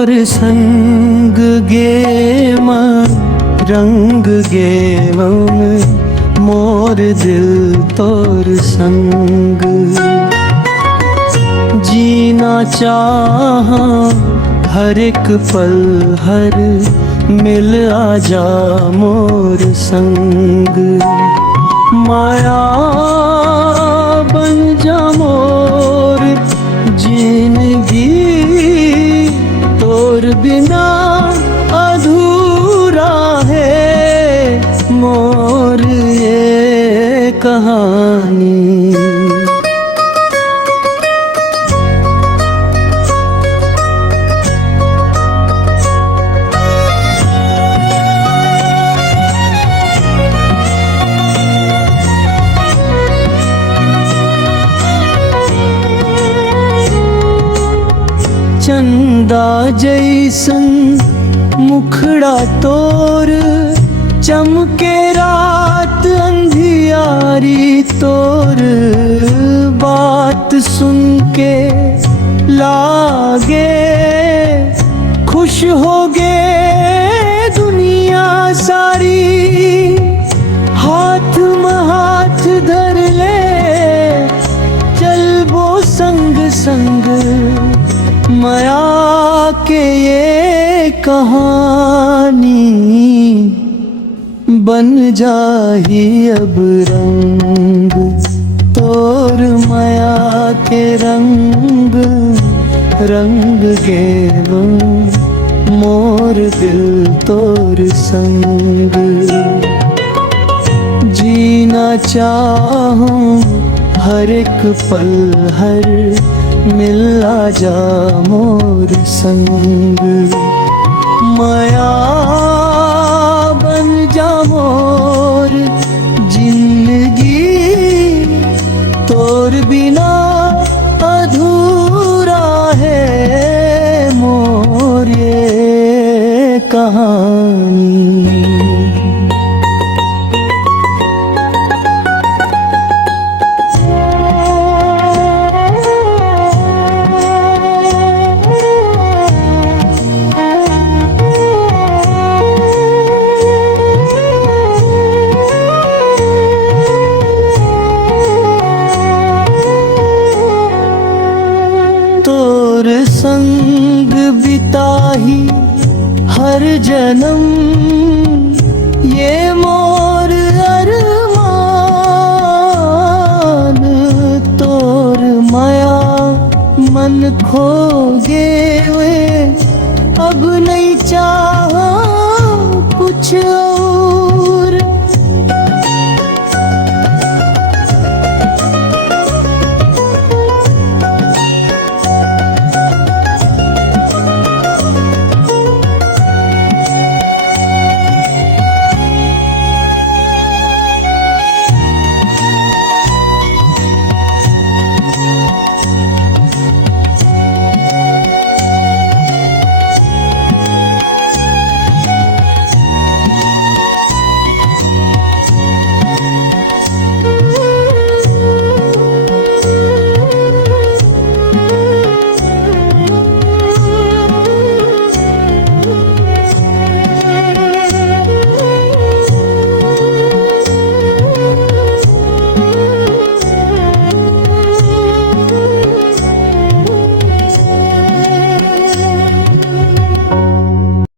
तोर संग गे मन रंग गे मन मोर दिल तोर संग जीना चाहा हर एक पल हर मिल आजा मोर संग माया बन जा मोर जिंदगी तोर बिना अधूरा है मोर ये कहानी। चंदा जैसन मुखड़ा तोर चमके रात अंधियारी तोर बात सुन के लागे खुश हो गे दुनिया सारी हाथ में हाथ धर ले चल वो संग संग माया के ये कहानी बन जाही अब रंग तोर माया के रंग रंग के मोर दिल तोर संग जीना चाहूं हर एक पल हर मिल आजा मोर संग माया बन जा मोर जिंदगी तोर बिना अधूरा है मोर ये कहानी। तोर संग बिताही हर जन्म ये मोर अरमान तोर माया मन खो गे वे अब नहीं चाहा कुछ और।